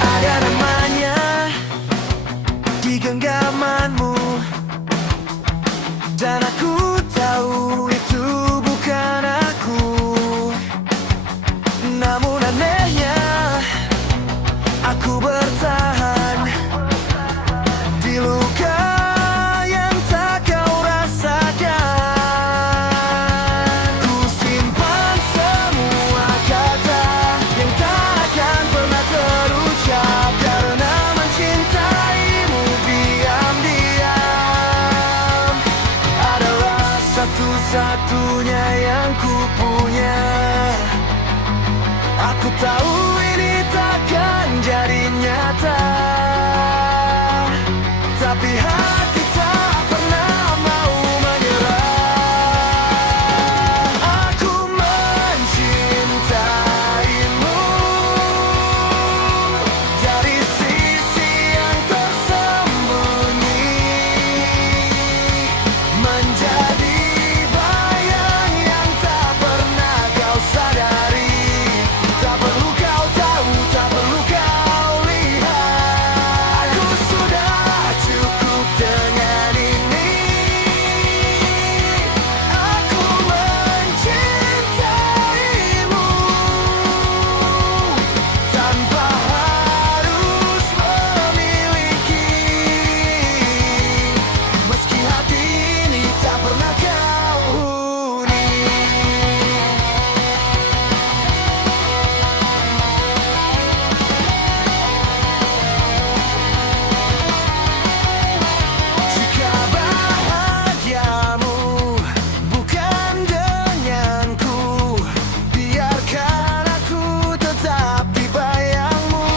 Ada namanya di genggamanmu, dan aku tahu itu bukan aku. Namun anehnya aku bertahan di luka yang tak kau rasakan. Ku simpan semua kata yang tak akan pernah terucap, karena mencintaimu diam-diam adalah satu-satunya yang ku punya. Aku tahu ini takkan jadi nyata, tapi hati tak pernah mau menyerah. Aku mencintaimu dari sisi yang tersembunyi, menjadi bayang yang tak pernah kau sadari. Tak perlu kau tahu, tak perlu kau lihat, aku sudah cukup dengan ini. Aku mencintaimu tanpa harus memiliki, meski hati ini tak pernah kau huni. Jika bahagiamu bukan denganku, biarkan aku tetap di bayangmu.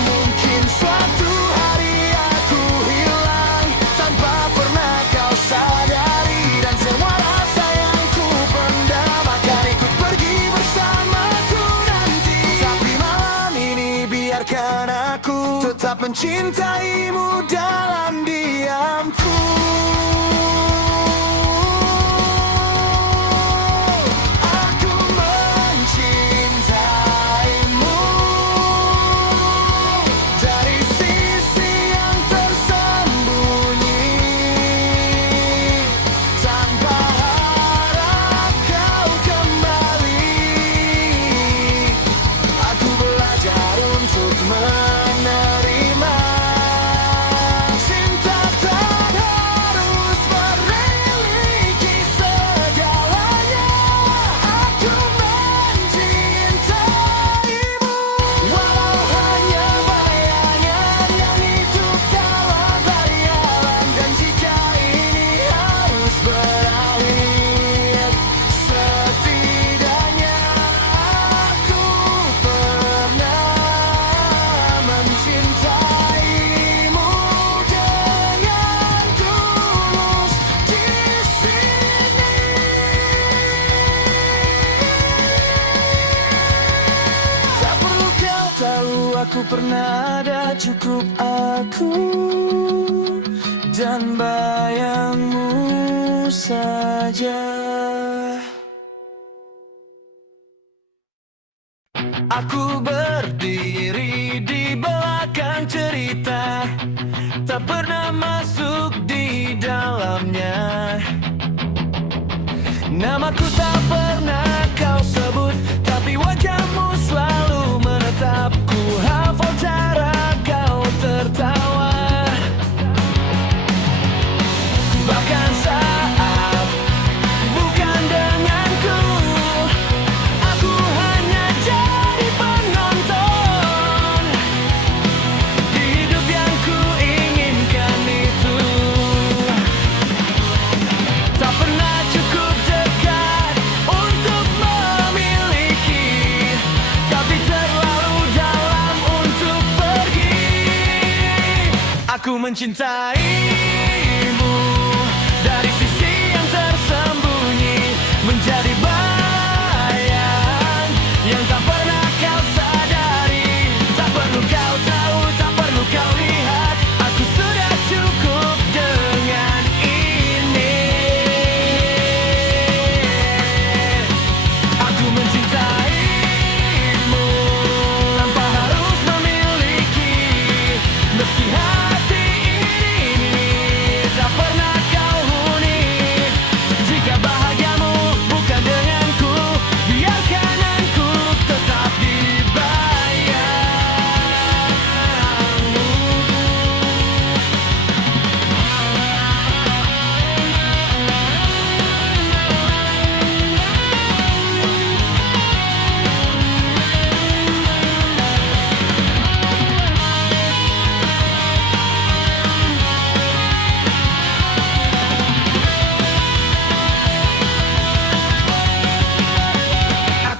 Mungkin suatu hari aku hilang tanpa pernah kau sadari, dan semua rasa yang ku pendam akan ikut pergi bersamaku nanti. Tapi malam ini biarkan aku tetap mencintaimu dalam diamku. Aku mencintaimu dari sisi yang tersembunyi, tanpa harap kau kembali. Aku belajar untuk menerima cinta tak harus memiliki segalanya. Aku mencintaimu walau hanya bayangan yang hidup dalam bayangan. Dan jika ini harus berakhir, setidaknya aku pernah mencintaimu dengan tulus di sini. Tak perlu kau tahu aku pernah ada, cukup aku dan bayangmu saja. Aku berdiri di belakang cerita, tak pernah masuk di dalamnya. Namaku tak pernah kau sebut, tapi wajahmu selalu menetap. Ku hafal cara kau tertawa, bahkan saat bukan denganku. Aku hanya jadi penonton di hidup yang ku inginkan itu. Tak pernah cukup dekat mencintaimu dari sisi yang tersembunyi, menjadi bayang yang tak pernah kau sadari. Tak perlu kau tahu, tak perlu kau lihat, aku sudah cukup dengan ini. Aku mencintaimu tanpa harus memiliki, meski hati ini tak pernah kau huni. Jika bahagiamu bukan denganku, biarkan aku tetap dibayangmu.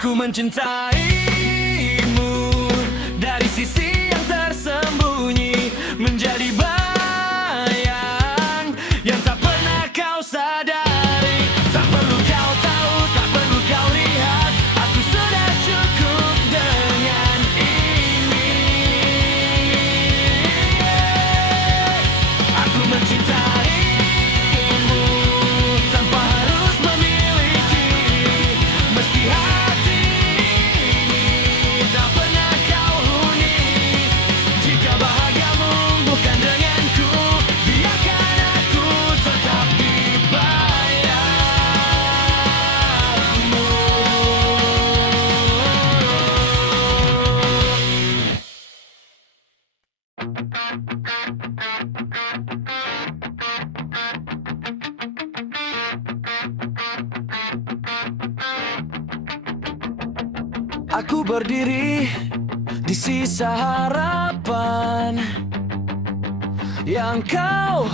Aku mencintaimu dari sisi yang tersembunyi, menjadi bayang yang tak pernah kau sadari. Tak perlu kau tahu, tak perlu kau lihat, aku sudah cukup dengan ini. Aku mencintaimu tanpa harus memiliki, meski hati ini tak pernah kau huni. Jika bahagiamu bukan denganku, biarkan aku tetap dibayangmu. Aku berdiri di sisa harapan yang kau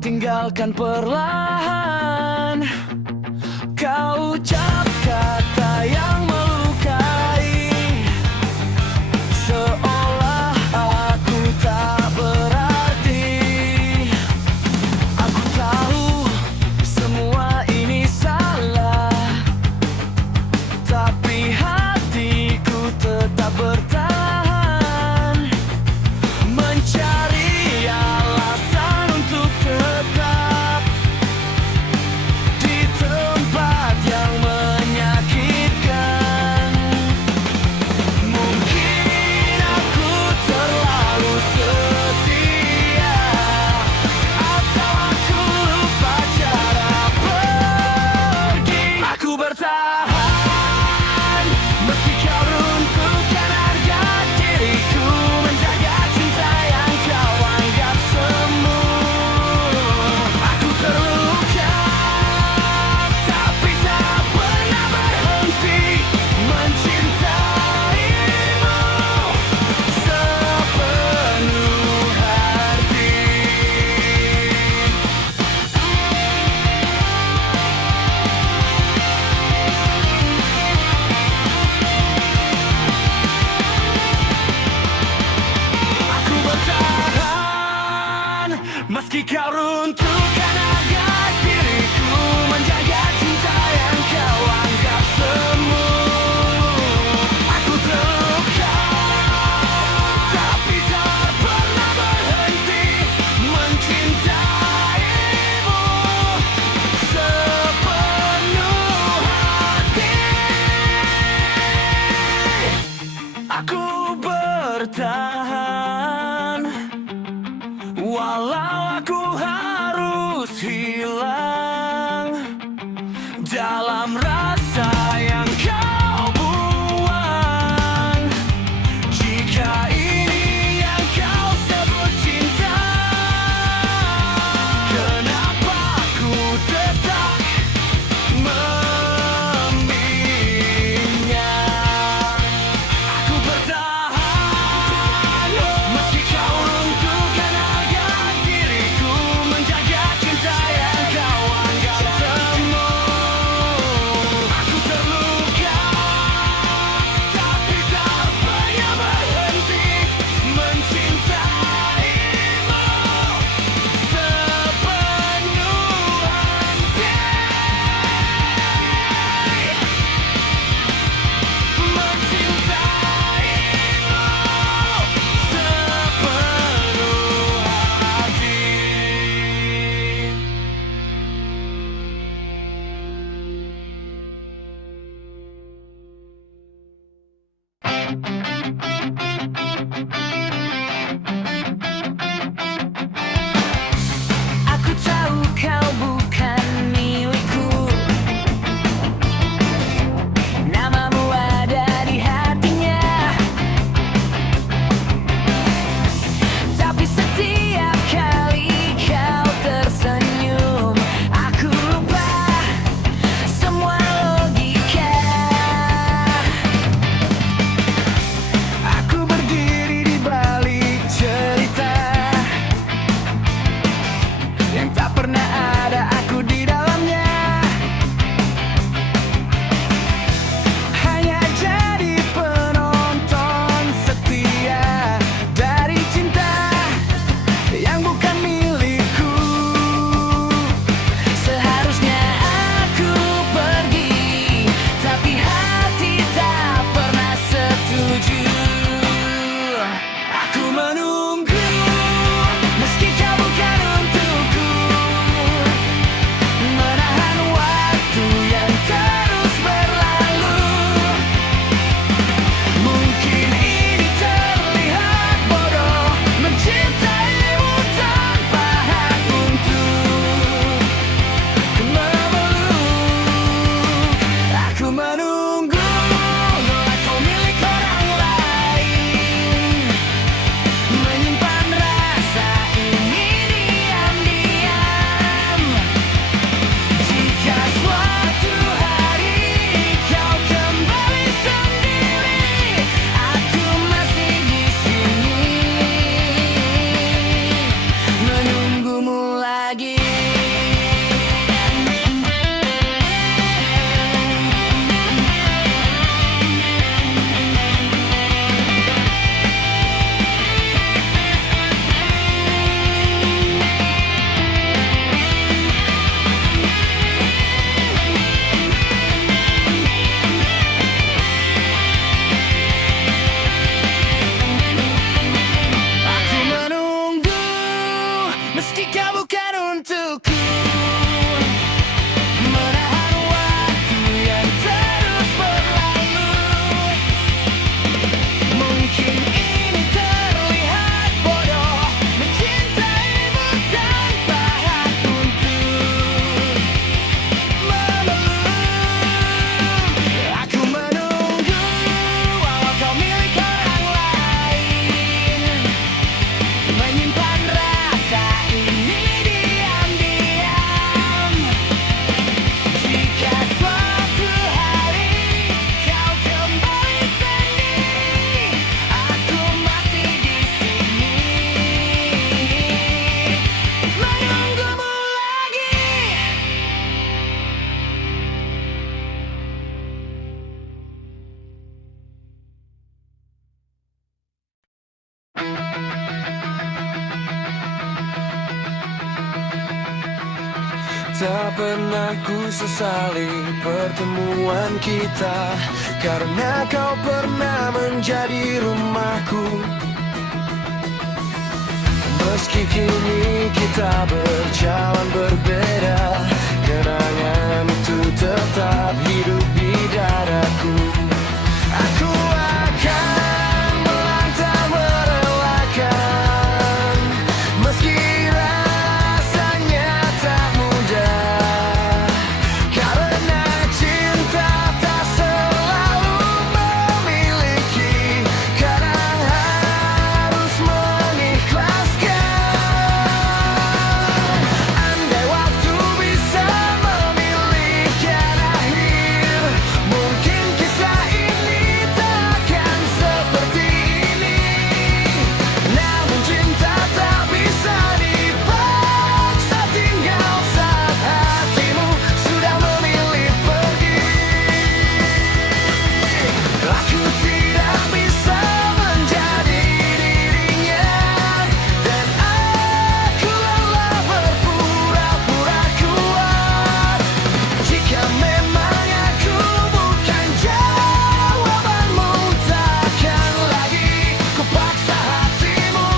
tinggalkan perlahan. Kau ucap kata yang melukai, seolah aku tak berarti. Aku tahu semua ini salah, tapi hatiku tetap bertahan, mencari alasan untuk tetap di tempat yang menyakitkan. Mungkin aku terlalu setia, atau aku lupa cara pergi. Aku bertahan meski kau runtuhkan harga diriku, menjaga cinta yang kau anggap semu. Aku terluka tapi tak pernah berhenti mencintaimu sepenuh hati. Aku bertahan meski kau runtuhkan harga diriku, menjaga cinta yang kau anggap semu. Aku terluka tapi tak pernah berhenti mencintaimu sepenuh hati. Aku bertahan walau aku harus hilang dalam rasa yang kau buang. Jika ini yang kau sebut cinta, kenapa aku tetap memilihnya? Aku bertahan meski kau runtuhkan harga diriku, menjaga cinta yang kau anggap semu. Tak pernah ku sesali pertemuan kita, karena kau pernah menjadi rumahku. Meski kini kita berjalan berbeda, kenangan itu tetap hidup di dadaku. Aku akan melangkah merelakan, meski rasanya tak mudah, karena cinta tak selalu memiliki, kadang harus mengikhlaskan. Andai waktu bisa memilihkan akhir, mungkin kisah ini takkan seperti ini. Namun cinta tak bisa dipaksa tinggal saat hatimu sudah memilih pergi. Aku tidak bisa menjadi dirinya, dan aku lelah berpura-pura kuat. Jika memang aku bukan jawabanmu, takkan lagi kupaksa hatimu.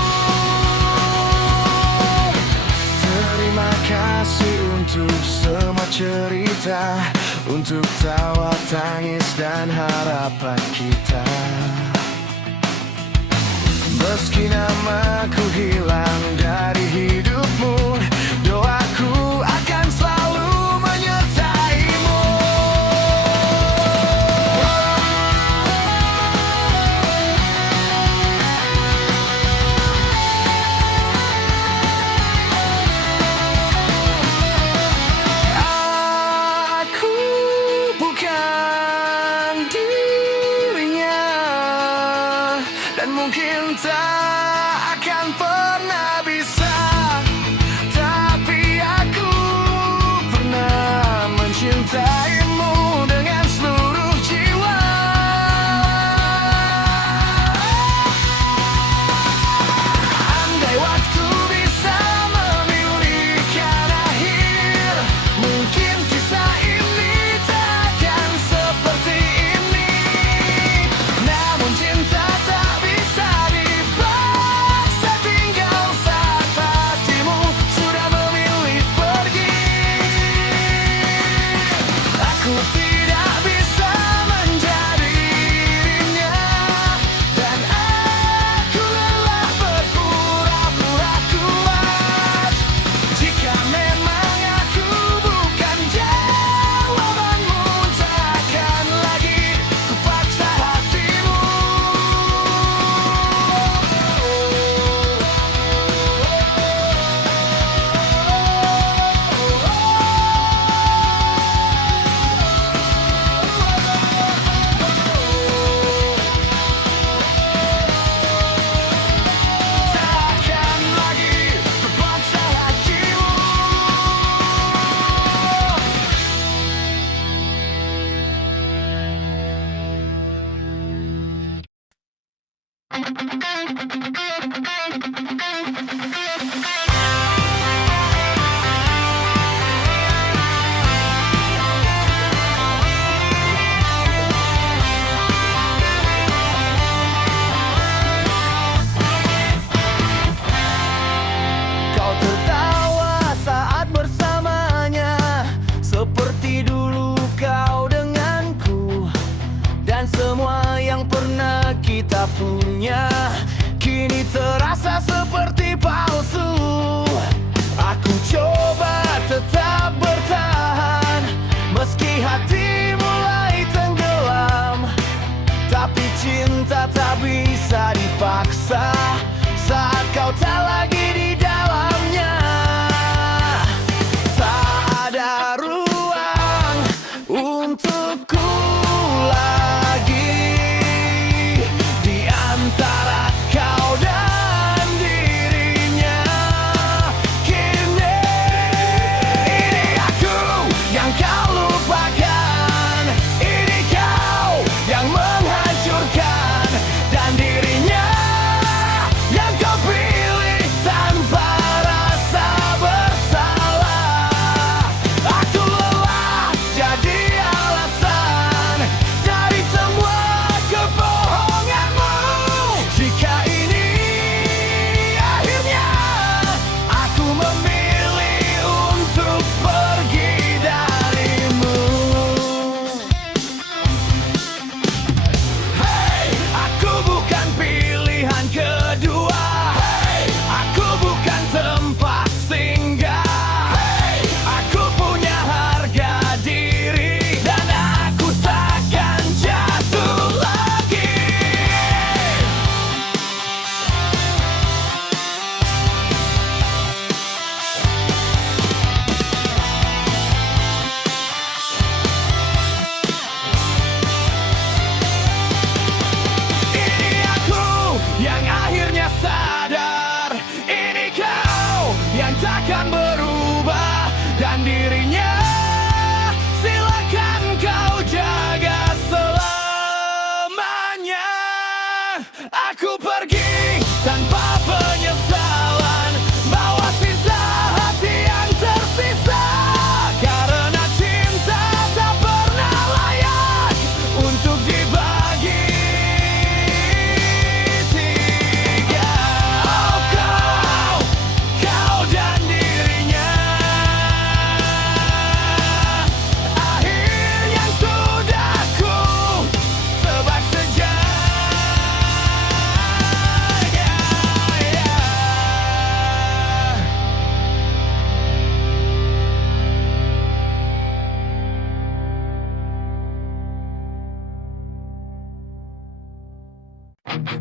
Terima kasih untuk semua cerita, untuk tawa, tangis, dan harapan kita. Meski namaku hilang dari hidupmu, doaku akan selalu menyertaimu. Aku bukan dirinya, dan mungkin tak akan pernah bisa, tapi aku pernah mencintaimu dengan seluruh jiwa. Andai waktu bisa memilihkan akhir, mungkin kisah ini takkan seperti ini. Namun cinta tak bisa dipaksa tinggal saat hatimu sudah memilih pergi. Aku tidak bisa menjadi dirinya, dan aku lelah berpura-pura kuat. Jika memang aku bukan jawabanmu, takkan lagi kupaksa hatimu. Takkan lagi kupaksa hatimu. Kau tertawa saat bersamanya, seperti dulu kau denganku. Dan semua yang pernah kita punya kini terasa seperti palsu. Aku coba tetap bertahan, meski hati mulai tenggelam. Tapi cinta tak bisa dipaksa saat kau tak lagi di dalamnya. Tak ada ruang untukku lagi di antara kau dan diri.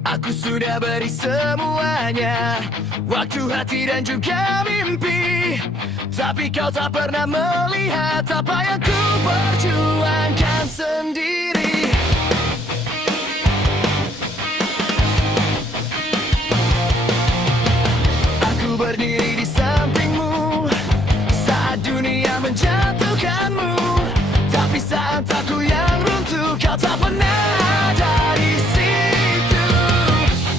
Aku sudah beri semuanya, waktu, hati, dan juga mimpi. Tapi kau tak pernah melihat apa yang ku perjuangkan sendiri. Aku berdiri di sampingmu saat dunia menjatuhkanmu. Tapi saat aku yang runtuh, kau tak pernah ada di situ.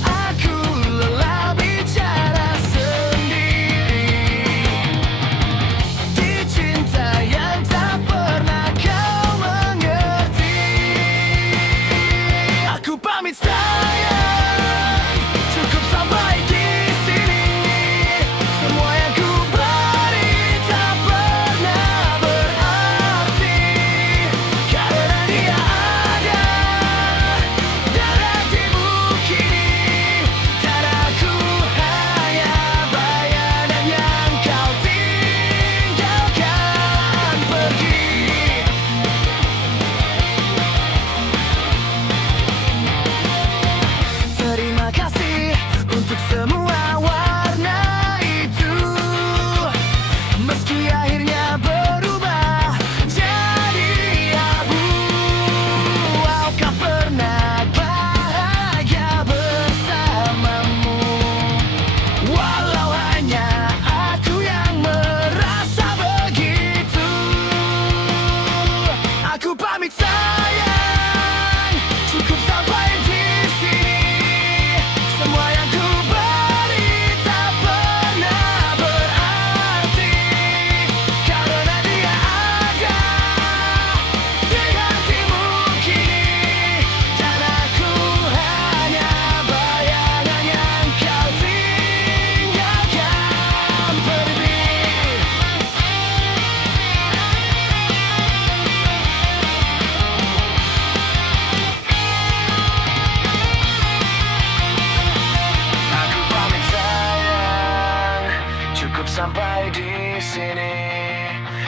Aku lelah bicara sendiri di cinta yang tak pernah kau mengerti. Aku pamit sayang, cukup sampai di sini. Semua yang ku beri tak pernah berarti, karena dia ada dan hatimu kini. Dan aku hanya bayangan yang kau tinggalkan pergi. Terima kasih untuk semua warna itu, meski akhirnya berubah jadi abu. Kau pernah bahagia bersamamu, walau hanya aku yang merasa begitu. Aku pamit sayang, cukup sampai di sini. Semua yang ku beri tak pernah berarti, karena dia ada di hatimu kini. Dan aku hanya bayangan yang kau tinggalkan pergi. Aku pamit sayang, cukup sampai di sini.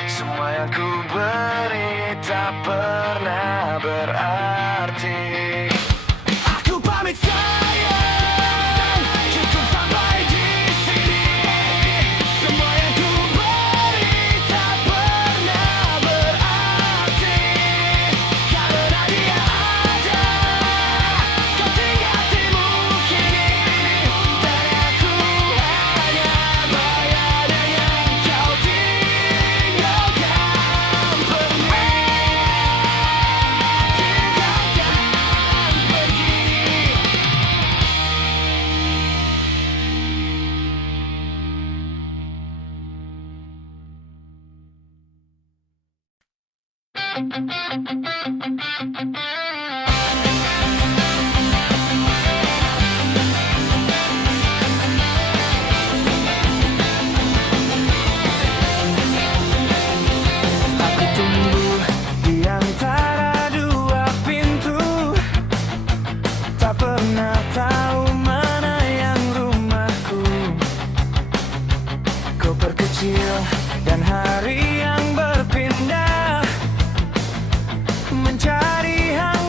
Semua yang ku beri tak pernah berarti. Aku pamit sayang, cukup sampai di sini. Semua yang ku beri tak pernah berarti, karena dia ada, kau tinggal hatimu kini. Dan aku hanya bayangan yang kau tinggalkan pergi. Tinggalkan pergi. Aku tumbuh di antara dua pintu, tak pernah tahu mana yang rumahku. Kau perkecil dan hari yang berpindah, mencari hangat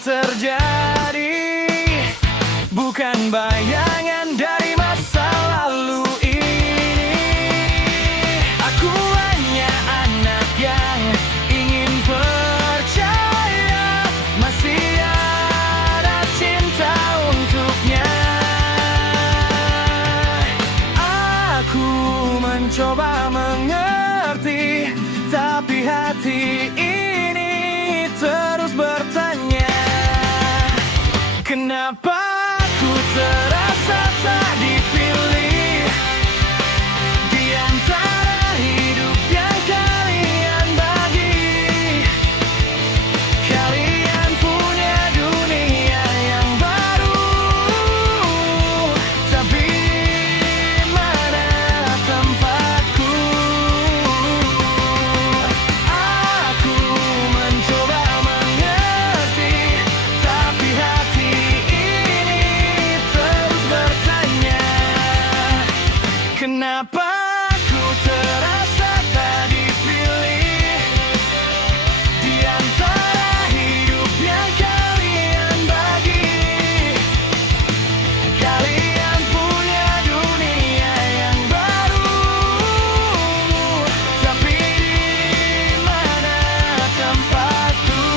terjadi bukan bayangan dari masa lalu ini. Aku hanya anak yang ingin percaya masih ada cinta untuknya. Aku mencoba mengerti, tapi hati ini terus bertanya, kenapa aku terasa tak dipilih di antara hidup yang kalian bagi. Kalian punya dunia yang baru, tapi mana tempatku? Aku mencoba mengerti, tapi hati ini terus bertanya, kenapa aku terasa tak dipilih di antara hidup yang kalian bagi. Kalian punya dunia yang baru, tapi di mana tempatku?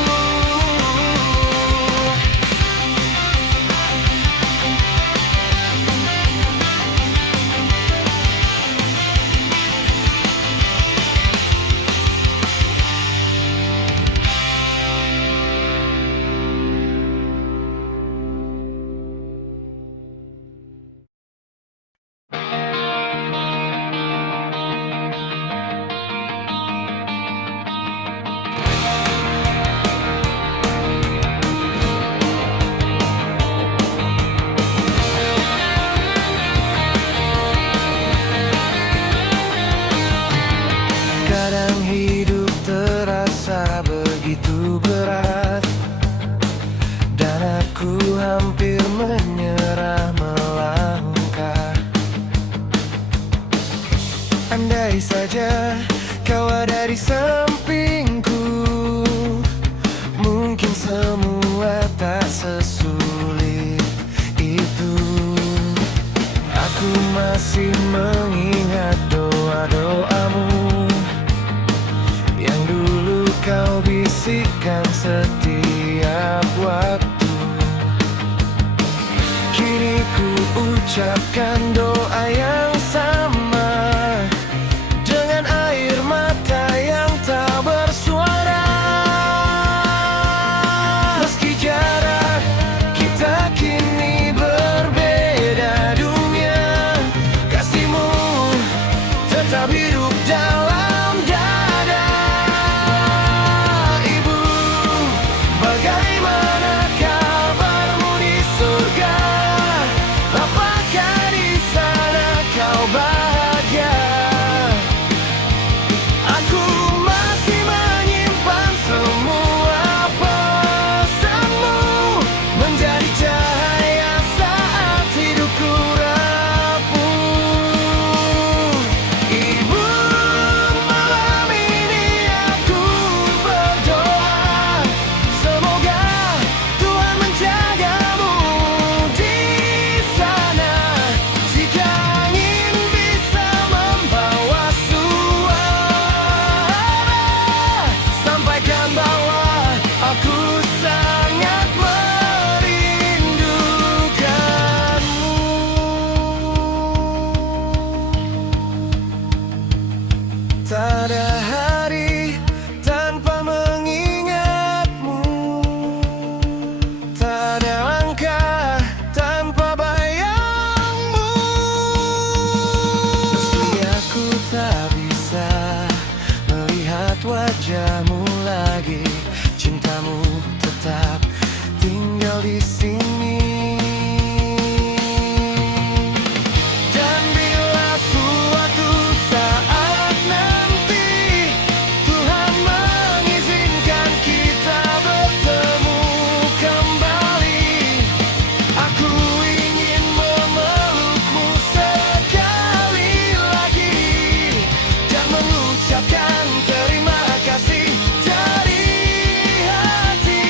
Kadang hidup terasa begitu berat, dan aku hampir menyerah melangkah. Andai saja kau ada di sampingku, mungkin semua tak sesulit itu. Aku masih mengingat doa-doamu yang dulu kau bisikkan setiap waktu. Kini ku ucapkan doa yang sama dengan air mata yang tak bersuara. Meski jarak kita kini berbeda dunia, kasihmu tetap hidup dalam dada. Ibu, bagaimana kabarmu di surga? Apakah di sana kau bahagia? Aku masih menyimpan semua pesanmu, menjadi cahaya saat hidupku rapuh. Ibu, malam ini aku berdoa, semoga Tuhan menjagamu di sana. Jika angin bisa membawa suara, sampaikan bahwa aku sangat merindukanmu. Tak ada hari tanpa mengingatmu, tak ada langkah tanpa bayangmu. Meski aku tak bisa melihat wajahmu lagi, cintamu tetap tinggal di sini. Dan bila suatu saat nanti Tuhan mengizinkan kita bertemu kembali, aku ingin memelukmu sekali lagi dan mengucapkan terima kasih dari hati.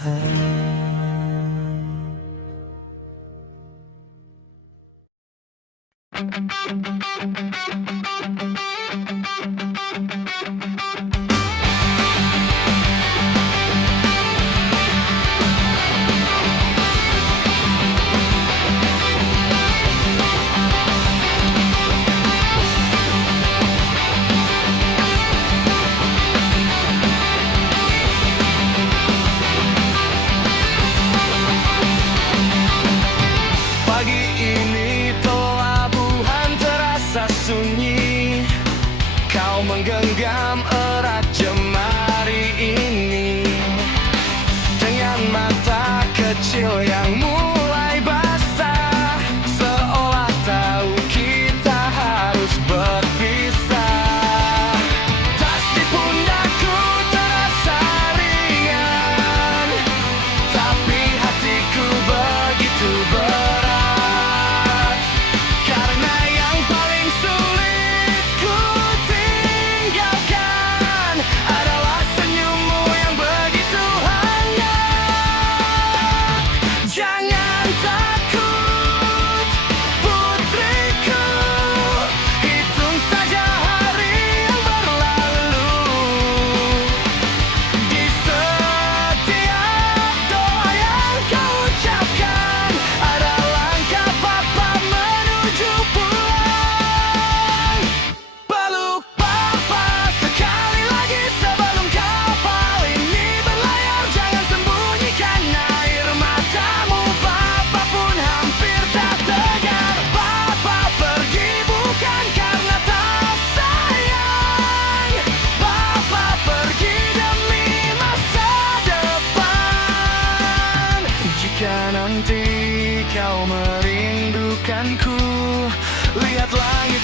Pagi ini pelabuhan terasa sunyi. Kau menggenggam erat jemari ini dengan mata kecil yang mulai basah, seolah tahu kita harus berpisah. Tas di pundakku terasa ringan, tapi hatiku begitu berat, karena yang paling sulit ku tinggalkan adalah senyummu yang begitu hangat. Jangan takut putriku, hitung saja hari yang berlalu. Di setiap doa yang kau ucapkan ada langkah papa menuju pulang. Peluk papa sekali lagi sebelum kapal ini berlayar. Jangan sembunyikan air matamu, papa pun hampir tak tegar. Papa pergi bukan karena tak sayang, papa pergi demi masa depan. Jika nanti kau merindukanku, lihat langit